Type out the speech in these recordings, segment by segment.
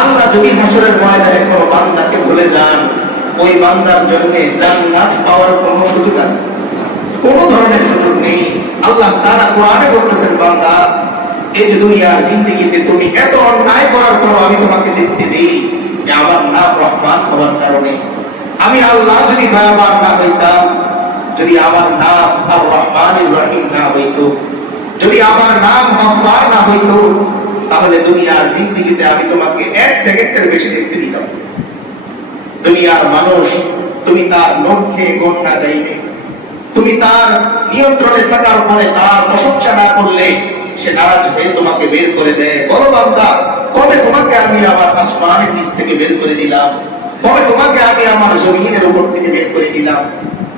আল্লাহ যদি হাসরের ময়দানে কোনো বান্দাকে ভুলে যান, ওই বান্দার জন্য জান্নাত পাওয়ার কোনো সুযোগ আছে? কোনো ধরনের সুযোগ নেই। আল্লাহ তারা কোরআনে বলতেছেন, বান্দা, এই যে দুনিয়ার জিন্দিগিতে তুমি এত অন্যায় করার পর আমি তোমাকে দেখতে দিই যে আমার নাম রহমান হওয়ার কারণে। আমি আল্লাহ যদি দয়াবান না হইতাম, যদি আমার নাম আর রহমান রহিম না হইতো যদি আমার নাম গফফার না হইতো, তাহলে দুনিয়ার জিন্দিগিতে আমি তোমাকে এক সেকেন্ডের বেশি দেখতে দিতাম। দুনিয়ার মানুষ, তুমি তার লক্ষ্যে গণনা দেয়নি। তুমি তার নিয়ন্ত্রণে থাকার পরে তার প্রশংসা না করলে, সে নারাজ হয়ে তোমাকে বের করে দেয়। বলো বান্দা, কবে তোমাকে আমি আমার আসমানের নিচ থেকে বের করে দিলাম? কবে তোমাকে আমি আমার জমিনের উপর থেকে বের করে দিলাম?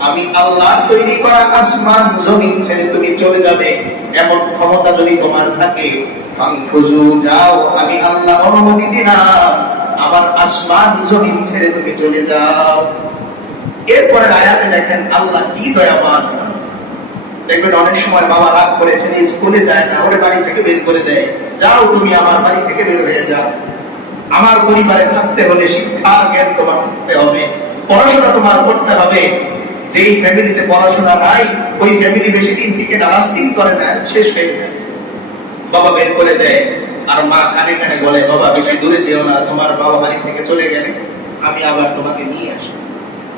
আমি আল্লাহর তৈরি করা আসমান জমিন ছেড়ে তুমি চলে যাবে। এমন ক্ষমতা যদি তোমার থাকে ফাংফুজু যাও। আমি আল্লাহ অনুমতি দিলাম। আমার আসমান জমিন ছেড়ে তুমি চলে যাও। এরপরে আয়াতে দেখেন আল্লাহ কি দয়াবান। দেখবেন অনেক সময় বাবা রাগ করেছেন স্কুলে যায় না, ওরে বাড়ি থেকে বের করে দেয় যাও তুমি আমার বাড়ি থেকে বের হয়ে যাও। আমার পরিবারে থাকতে হলে শিক্ষা জ্ঞান তোমার থাকতে হবে। পড়াশোনা তোমার করতে হবে। যেই ফ্যামিলিতে পড়াশোনা নাই, ওই ফ্যামিলি বেশি দিন থেকে করে না, শেষ হয়ে বাবা বের করে দেয়, আর মা কানে কানে বলে, বাবা, বেশি দূরে যেও না, তোমার বাবা বাড়ি থেকে চলে গেলে আমি আবার তোমাকে নিয়ে আসব।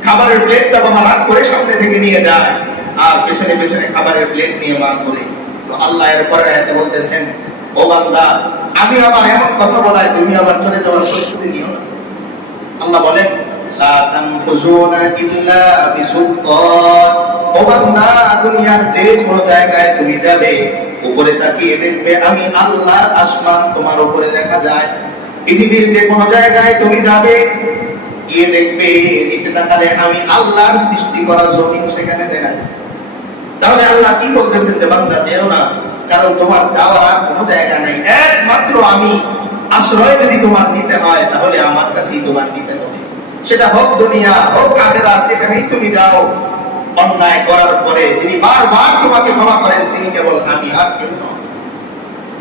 খাবারের প্লেটটা বাবা রাগ করে সামনে থেকে নিয়ে যায়, আর পেছনে পেছনে খাবারের প্লেট নিয়ে মা করে। তো আল্লাহ এর পরে বলতেছেন, ও বান্দা, আমি আমার এমন কথা বলাই, তুমি আবার চলে যাওয়ার প্রস্তুতি নিও না। আল্লাহ বলেন যে কোনো জায়গায় তুমি যাবে, উপরে দেখবে, আমি আল্লাহর আসমান তোমার উপরে দেখা যায়। পৃথিবীর যে কোনো জায়গায় তুমি যাবে, গিয়ে দেখবে, নিচে তাকালে, আমি আল্লাহর সৃষ্টি করা জমিন সেখানে দেখা তাহলে আল্লাহ কি বলতেছেন যে বান্দা, যেও না, কারণ তোমার যাওয়ার আর কোনো জায়গা নাই। একমাত্র আমি, আশ্রয় যদি তোমার নিতে হয়, তাহলে আমার কাছেই তোমার নিতে হবে। সেটা হোক দুনিয়া, হোক আখেরা যেখানেই তুমি যাও, অন্যায় করার পরে যিনি বারবার তোমাকে ক্ষমা করেন, তিনি কেবল আমি আর কেউ নন।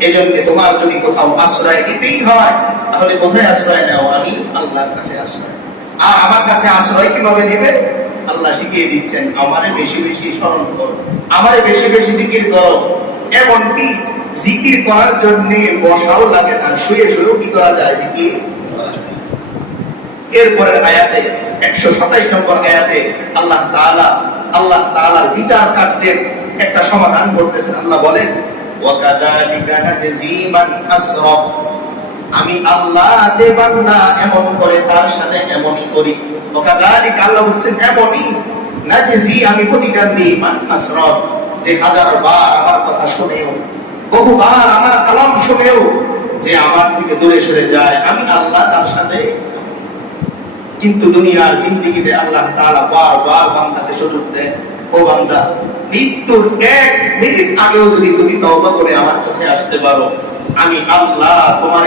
এজন্য তোমার যদি কোথাও আশ্রয় নিতেই হয়, তাহলে কোথায় আশ্রয় নেও? আমি আল্লাহর কাছে আশ্রয়। আর আমার কাছে আশ্রয় কীভাবে নেবে? আল্লাহ শিখিয়ে দিচ্ছেন, আমারে বেশি বেশি স্মরণ করো, আমারে বেশি বেশি জিকির করো। এমনকি জিকির করার জন্য বসাও লাগে না, শুয়ে শুয়েও কি করা যায় জিকির? এরপরের আয়াতে, একশো সাতাইশ নম্বর আয়াতে আল্লাহ তাআলা, আল্লাহ তাআলার বিচার কার্যের একটা সমাধান করতেছেন। আল্লাহ বলেন আমি আল্লাহ যে বান্দা, এমন করে তার সাথে এমনই করি। ওয়াকাদালিকা আল্লাহ বলছেন, এমনই নাজজি আমি প্রতিকার দিই মান আসরাফ যে হাজার বার আমার কথা শুনেও, বহুবার আমার কালাম শুনেও, যে আমার থেকে দূরে সরে যায়। আমি আল্লাহ তার সাথে কিন্তু দুনিয়ার জিন্দিগিতে আল্লাহ তাআলা বারবার বান্দাকে সুযোগ দেন ও বান্দা, মৃত্যুর এক মিনিট আগেও যদি তুমি তওবা করে আমার কাছে আসতে পারো, আমি আল্লাহ তোমার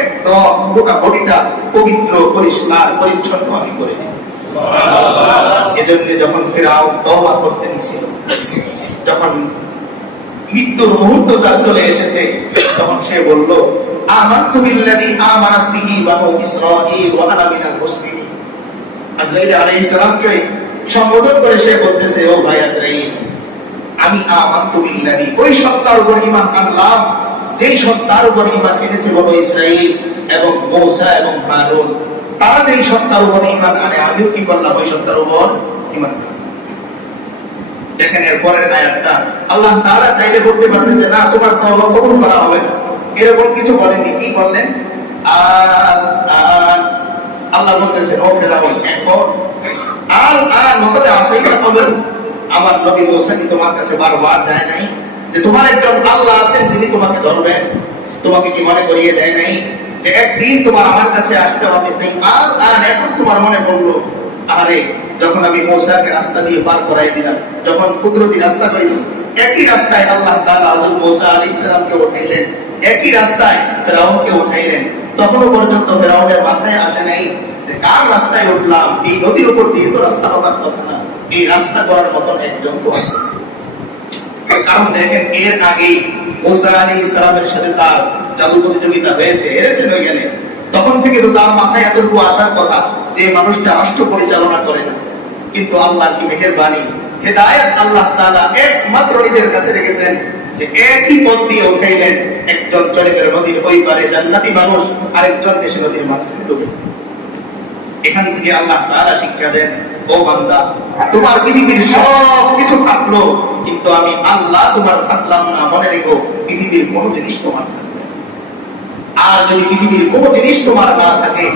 একদম গোটা বডিটা পবিত্র, পরিষ্কার, পরিচ্ছন্ন আমি করে এজন্য যখন ফেরাও তওবা করতে নিছিল যখন মৃত্যুর মুহূর্ত তার চলে এসেছে, তখন সে বলল, আমানতু বিল্লাযী আমানাত বিহি বানু ইসরাঈল ওয়া আনা মিনাল মুসলিমিন। আজরাইল সম্বোধন করে সে বলতেছে, ও ভাই আজরাইল, আমি ওই সত্তার উপর আনলাম। যেই সত্তার উপর এনেছে বনু ইসরাঈল এবং এবং হারুন, তারা যেই সত্তার উপর আনে, আমিও কি করলাম ওই সত্তার উপর দেখেন, এর পরের আয়াতটা আল্লাহ চাইলে বলতে পারতেন যে, না, তোমার কবুল করা হবে এরকম কিছু বলেননি। কি বললেন? আন আল্লাহ বলতেছেন ও ফেরাউন, এখন আল আন মতলে আসেই কবল আমার নবী মুসা কি, তোমার কাছে বারবার যায় নাই যে তোমার একজন আল্লাহ আছেন, যিনি তোমাকে ধরবেন। তোমাকে কি মনে করিয়ে দেয় নাই যে একদিন তোমার আমার কাছে আসতে হবে? তাই আর আর এখন তোমার মনে পড়ল আরে যখন আমি মৌসাকে রাস্তা দিয়ে পার করাই দিলাম, যখন কুদরতি রাস্তা করিল একই রাস্তায় আল্লাহ তাআলা হযরত মূসা আলাইহিস সালামকে উঠাইলেন, একই রাস্তায় ফেরাউনকে উঠাইলেন তখনও পর্যন্ত ফেরাউনের মাথায় আসে নাই যে কার রাস্তায় উঠলাম? এই নদীর উপর দিয়ে তো রাস্তা হবার কথা না। এই রাস্তা করার মতন একজন তো আছে। কারণ দেখেন, এর আগেই মুসা আলী ইসলামের সাথে তার জাদু প্রতিযোগিতা হয়েছে, হেরেছেন ওইখানে। তখন থেকে তো তার মাথায় এতটুকু আসার কথা যে মানুষটা রাষ্ট্র পরিচালনা করে না। কিন্তু আল্লাহ কি মেহেরবানি? হেদায়ত আল্লাহ তাআলা একমাত্র নিজের কাছে রেখেছেন। যে একই পথ দিয়ে উঠাইলেন একজন নদীর ওই পারে জান্নাতি মানুষ, আরেকজন নদীর ডুবে। এখান থেকে আল্লাহ তাআলা শিক্ষা দেন, ও বান্দা, তোমার পৃথিবীর সব কিছু থাকল, কিন্তু আমি আল্লাহ তোমার থাকলাম না, মনে রেখো, পৃথিবীর কোনো জিনিস তোমার থাকবে আর যদি পৃথিবীর কোনো জিনিস তোমার না থাকে,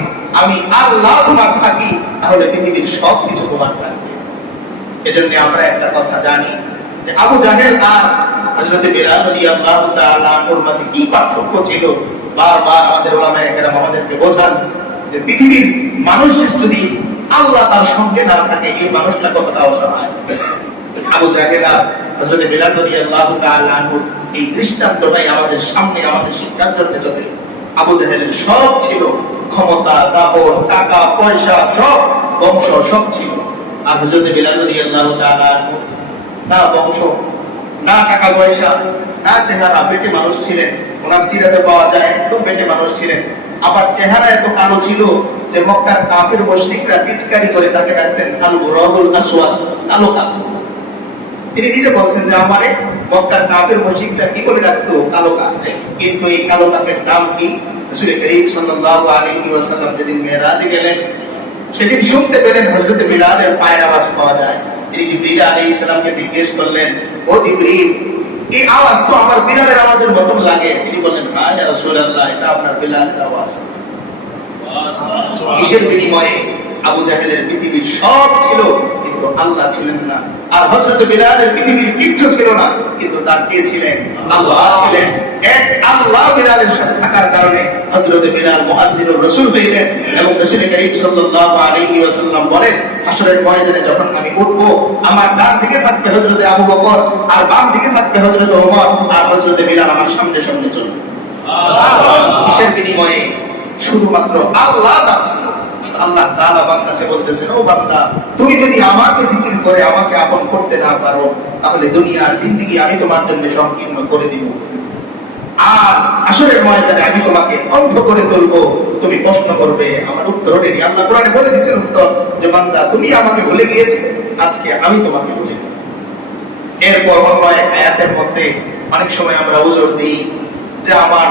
আমি আল্লাহ তোমার থাকি, তাহলে পৃথিবীর সব কিছু তোমার থাকবে। এজন্য আমরা একটা কথা জানি যে আবু জাহেল আর হযরত বিলাল রাদিয়াল্লাহু তাআলা আনহুর কি পার্থক্য ছিল? বারবার আমাদের ওলামায়ে কেরাম আমাদেরকে বোঝান যে পৃথিবীর মানুষের যদি আল্লাহ তার সঙ্গে না থাকে, এই মানুষটা কতটা অসহায়? আবু জাহেল হযরত বিলাল রাদিয়াল্লাহু তাআলা এই দৃষ্টান্তটাই আমাদের সামনে, আমাদের শিক্ষার জন্য যথেষ্ট আবু জাহেলের সব ছিল ক্ষমতা, দাপট, টাকা, পয়সা, সব বংশ, সব ছিল। আর হযরত বিলাল রাদিয়াল্লাহু তাআলা না বংশ না টাকা পয়সা, না চেহারা, পেটে মানুষ ছিলেন। ওনার সিরাতে পাওয়া যায় একদম পেটে মানুষ ছিলেন। আবার চেহারা এত কালো ছিল যে মক্কার কাফের মুশরিকরা টিটকারি করে তাকে ডাকতেন আল বুরাদুল আসওয়াদ, কালো কালো। তিনি নিজে বলছেন যে, আমারে মক্কার কাফের মুশরিকরা কি বলে ডাকতো? কালো কাক কিন্তু এই কালো কাকের নাম কি? রাসূল করিম সাল্লাল্লাহু আলাইহি ওয়াসাল্লাম যেদিন মেরাজে গেলেন, সেদিন শুনতে পেলেন হযরত বিলালের পায়ের আওয়াজ পাওয়া যায়। তিনি জিবরিল আলাইহিস সালামকে জিজ্ঞেস করলেন, ও জিবরিল, এই আওয়াজ তো আমার বিলালের আওয়াজের মতন লাগে। তিনি বললেন হ্যাঁ ইয়া রাসূলুল্লাহ, এটা আপনার বিলালের আওয়াজ। কিসের বিনিময়ে আবু জাহেলের পৃথিবীর সব ছিল, কিন্তু আল্লাহ ছিলেন না। আর হযরত বিলালের পৃথিবীর কিচ্ছু ছিল না, কিন্তু তার কে ছিলেন? আল্লাহ ছিলেন। এক আল্লাহ বিলালের সাথে থাকার কারণে হযরত বিলাল মুআজ্জিনুর রাসূল হইলেন এবং রাসূল করিম সাল্লাল্লাহু আলাইহি ওয়াসাল্লাম বলেন হাসরের ময়দানে যখন আমি উঠবো আমার ডান দিকে থাকবে হযরত আবু বকর আর বাম দিকে থাকবে হযরত ওমর আর হযরত বিলাল আমার সামনে সামনে চলবে। কিসের বিনিময়ে? শুধুমাত্র আল্লাহ দান ছিল আল্লাহ তাআলা বান্দাকে বলতেছেন ও বান্দা তুমি যদি আমাকে জিকির করে আমাকে আপন করতে না পারো তাহলে দুনিয়ার জিন্দেগি আমি তোমার জন্য সংকীর্ণ করে দিব। আর আসরের ময়দানে আমি তোমাকে অন্ধ করে তুলবো। তুমি প্রশ্ন করবে, আমার উত্তর রেডি আল্লাহ কোরআনে বলে দিয়েছেন উত্তর যে, বান্দা, তুমি আমাকে ভুলে গিয়েছে, আজকে আমি তোমাকে ভুলে এরপর অন্য এক আয়াতের মধ্যে অনেক সময় আমরা ওজোর দিই যে, আমার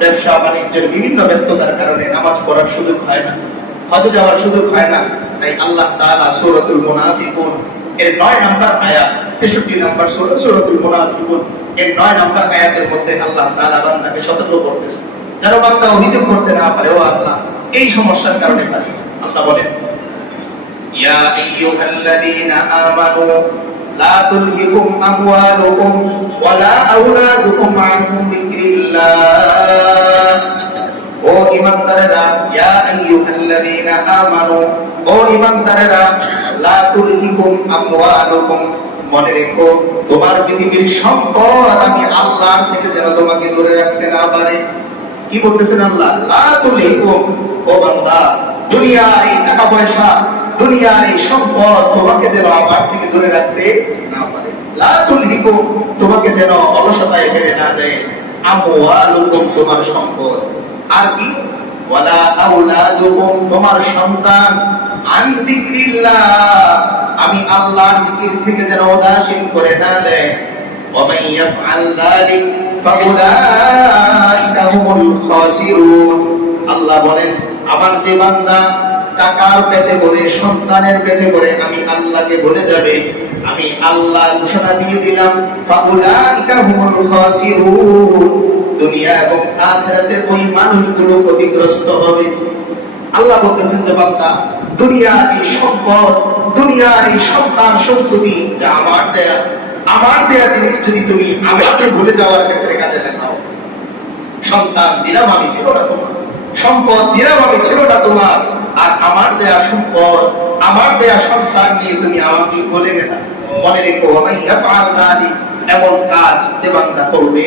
ব্যবসা বাণিজ্যের বিভিন্ন ব্যস্ততার কারণে নামাজ পড়ার সুযোগ হয় না, হজে যাওয়ার সুযোগ হয় না। তাই আল্লাহ তাআলা সূরাতুল মুনাফিকুন, এর নয় নাম্বার আয়াত 63 নাম্বার সূরা, সূরাতুল মুনাফিকুন এই নয় নম্বর আয়াতের মধ্যে আল্লাহ তাআলা বান্দাকে সতর্ক করতেছেন যারা বান্দা অভিযোগ করতে না পারে, ও আল্লাহ, এই সমস্যার কারণে পারে। আল্লাহ বলেন, ইয়া আইয়ুহাল্লাযীনা আমানু, লা তুলহিকুম আমওয়ালুকুম ওয়ালা আওলাদুকুম আন যিকরিল্লাহ। ও ঈমানদারেরা, ইয়া আইয়ুহাল্লাযীনা আমানু, ও ঈমানদারেরা, লা তুলহিকুম আমওয়ালুকুম মনে রেখো, তোমার পৃথিবীর সম্পদ আমি আল্লাহর থেকে যেন তোমাকে দূরে রাখতে না পারে। কি বলতেছেন আল্লাহ? লা তুলহিকুম ও বান্দা দুনিয়ার এই টাকা পয়সা, দুনিয়ার এই সম্পদ তোমাকে যেন আমার থেকে রাখতে না পারে। লা তুলহিকুম তোমাকে যেন অলসতায় ফেলে না দেয়। আমওয়ালুকুম, তোমার সম্পদ। আর কি? ওয়ালা আউলাদুকুম, তোমার সন্তান। আমি আল্লাহর জিকির থেকে যেন উদাসীন করে না দেয় আমি আল্লাহকে বলে যাবে। আমি আল্লাহ ঘোষণা দিয়ে দিলাম দুনিয়া এবং আখেরাতে ওই মানুষগুলো ক্ষতিগ্রস্ত হবে। আল্লাহ বলতেছেন যে বান্দা দুনিয়ার এই সম্পদ, দুনিয়ার এই সন্তান সন্ততি যা আমার দেয়া আমার দেয়া জিনিস যদি তুমি আমাকে ভুলে যাওয়ার ক্ষেত্রে কাজে লাগাও। সন্তান দিলাম আমি ছিল না তোমার, সম্পদ দিলাম আমি ছিল না তোমার, আর আমার দেয়া সম্পদ, আমার দেয়া সন্তান নিয়ে তুমি আমাকে বলে গেলা। মনে রেখো আমি এমন কাজ যে বান্দা করবে।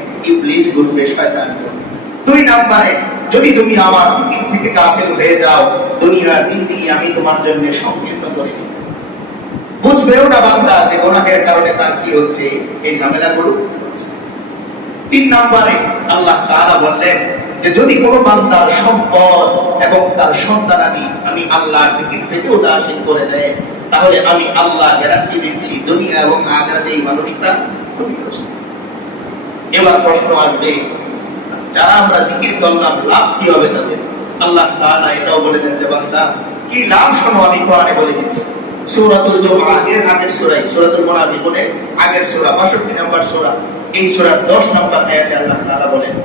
ইবলিস ঘুরবে শয়তান দুই যদি তুমি আমার জিকির থেকে হয়ে যাও, দুনিয়ার আমি তোমার জন্য সংকীর্ণ করে বুঝবেও না বান্দা যে গোনাহের কারণে তার কি হচ্ছে, এই ঝামেলাগুলো তিন আল্লাহ তাআলা বললেন যে যদি কোনো বান্দার সম্পদ এবং তার সন্তানাদি আমি আল্লাহর জিকির থেকে উদাসীন করে দেয়, তাহলে আমি আল্লাহ গ্যারান্টি দিচ্ছি, দুনিয়া এবং আখেরাতে এই মানুষটা ক্ষতিগ্রস্ত। এবার প্রশ্ন আসবে যারা আমরা জিকির করলাম লাভ কি হবে তাদের আল্লাহ তাআলা এটাও বলে দেন যে বান্দা কি লাভ শোনো আমি কোরআনে বলে দিচ্ছি সূরাতুল জুমআ এর আগের সূরাই সূরাতুল মুনাফিকুনের আগের সূরা 62 নম্বর সূরা এই সূরার 10 নম্বর আয়াতে আল্লাহ তাআলা বলেন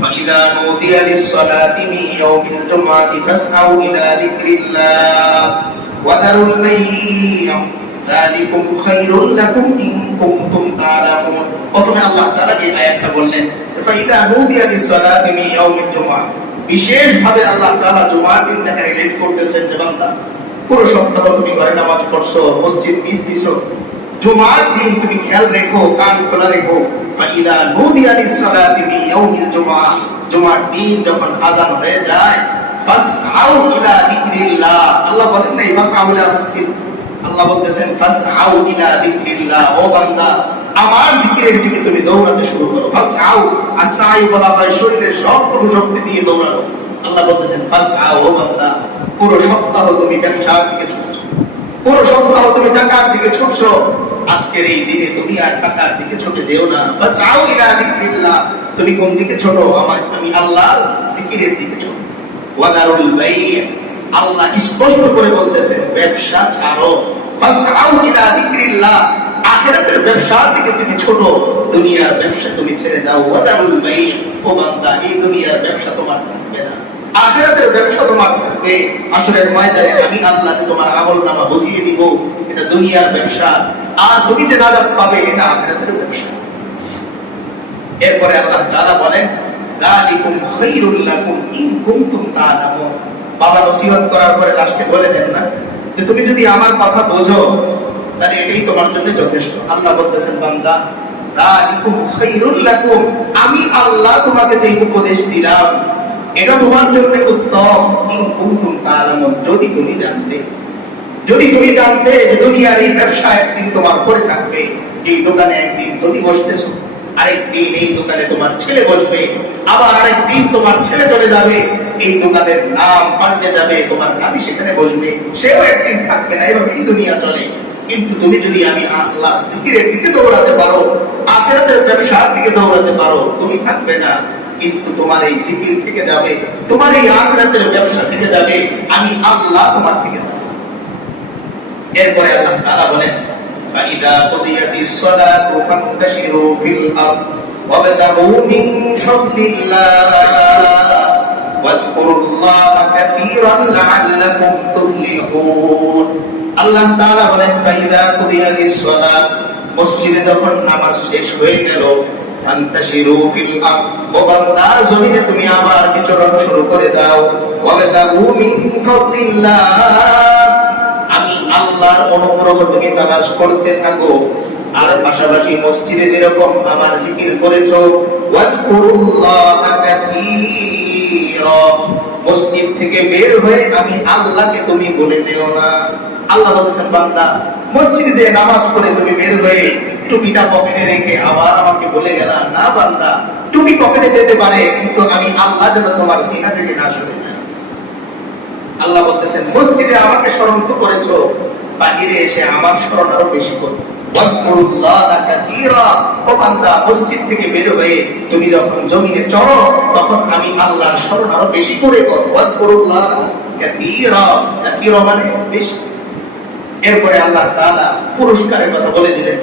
فإذا نودي للصلاة من يوم الجمعة فاسعوا إلى ذكر الله وذروا البيع যালিকুম খায়রুল লাকুম ইন কুনতুম তা'লামুন প্রথমে আল্লাহ তাআলা এই আয়াতটা বললেন, ফাইদা নুদিয়া লিস-সালাতি মিন ইয়াউমিল জুমআ। বিশেষভাবে আল্লাহ তাআলা জুমার দিনটা হাইলাইট করতেছেন যে বান্দা, পুরো সপ্তাহ তুমি ঘরে নামাজ পড়ছো, মসজিদ মিস দিছো। জুমার দিন তুমি খেয়াল রেখো, কান খোলা রেখো। ফাইদা নুদিয়া লিস-সালাতি মিন ইয়াউমিল জুমআ। জুমার দিন যখন আযান হয়ে যায়, ফাসআউ ইলা যিকরিল্লাহ। আল্লাহ বলেন না ফাসআউ ইলা মাসজিদ। আল্লাহ বলতেছেন, ফাসআউ ইলা যিকরিল্লাহ, ও বান্দা, আমার দিকে তুমি দৌড়াতে শুরু করো। ফাসআউ আসাই বলা হয়, শরীরের শক্তি দিয়ে দৌড়ানো। আল্লাহ বলতেছেন, ফাসআউ, ও বান্দা, পুরো সপ্তাহ তুমি ব্যবসার দিকে ছুটছো। পুরো সপ্তাহ তুমি টাকার দিকে ছুটছো। আজকের এই দিনে তুমি আর টাকার দিকে ছুটে যেও না। বাস আও ইলা যিকরিল্লাহ, তুমি কোন দিকে ছোটো? আমার, আমি আল্লাহর জিকিরের দিকে ছোট। ওয়াদারুল বাই। আল্লাহ স্পষ্ট করে বলতেছেন ব্যবসা ছাড়ো। দুনিয়ার ব্যবসা বুঝিয়ে এটা দুনিয়ার ব্যবসা। আর তুমি যে নাজাত পাবে, এটা আখিরাতের ব্যবসা। এরপরে আল্লাহ তাআলা বলেন বাবা নসিহত করার পরে লাস্টে বলে দেন না। যে তুমি যদি আমার কথা বোঝো, তাহলে এটাই তোমার জন্য যথেষ্ট। আল্লাহ বলতেছেন, বান্দা আমি আল্লাহ তোমাকে যে উপদেশ দিলাম, এটা তোমার জন্য উত্তম। যদি তুমি জানতে। যদি তুমি জানতে যে দুনিয়ার এই ব্যবসা একদিন তোমার পরে থাকবে, এই দোকানে একদিন তুমি বসতেছো। আরেকদিন এই দোকানে তোমার ছেলে বসবে, আবার আরেকদিন তোমার ছেলে চলে যাবে। এই দোকানের নাম পাল্টে যাবে, তোমার নামি সেখানে বসবে। সেও একদিন থাকবে না এভাবে দুনিয়া চলে। কিন্তু তুমি যদি আমি আল্লাহ জিকিরের দিকে দৌড়াতে পারো, আখেরাতের ব্যবসার দিকে দৌড়াতে পারো, তুমি থাকবে না। কিন্তু তোমার এই জিকির থেকে যাবে, তোমার এই আখেরাতের ব্যবসা থেকে যাবে। আমি আল্লাহ তোমার থেকে যাবে। এরপরে আল্লাহ তাআলা বলেন فإذا قضيت الصلاة فانتشروا في الأرض وابتغوا من فضل الله واذكروا الله كثيرا لعلكم تفلحون আল্লাহ তাআলা বলেন ফাইদা কুদিয়াতিস সালাত মসজিদে যখন নামাজ শেষ হয়ে গেল ফান্তাশিরু ফিল আরদ ও বান্দা জমিনে তুমি আবার বিচরণ শুরু করে দাও ওয়াবতাগু মিন ফাদলিল্লাহ আমি আল্লাহর অনুগ্রহ তুমি তালাশ করতে থাকো। আর পাশাপাশি মসজিদে যেরকম আমার জিকির করেছ মসজিদ থেকে বের হয়ে আমি আল্লাহকে তুমি বলে যেও না। আল্লাহ বলেছেন, বান্দা, মসজিদে যে নামাজ পড়ে তুমি বের হয়ে টুপিটা পকেটে রেখে আবার আমাকে বলে গেলা। না, বান্দা, টুপি পকেটে যেতে পারে, কিন্তু আমি আল্লাহ যেন তোমার সিনা থেকে না যায়। আল্লাহ বলতেছেন, মসজিদে আমাকে স্মরণ তো করেছ, বাহিরে এসে আমার স্মরণ আরও বেশি করো। তুমি যখন চড়ো, তখন আমি স্মরণ আরও বেশি করে মানে বেশি। এরপরে আল্লাহ পুরস্কারের কথা বলে দিলেন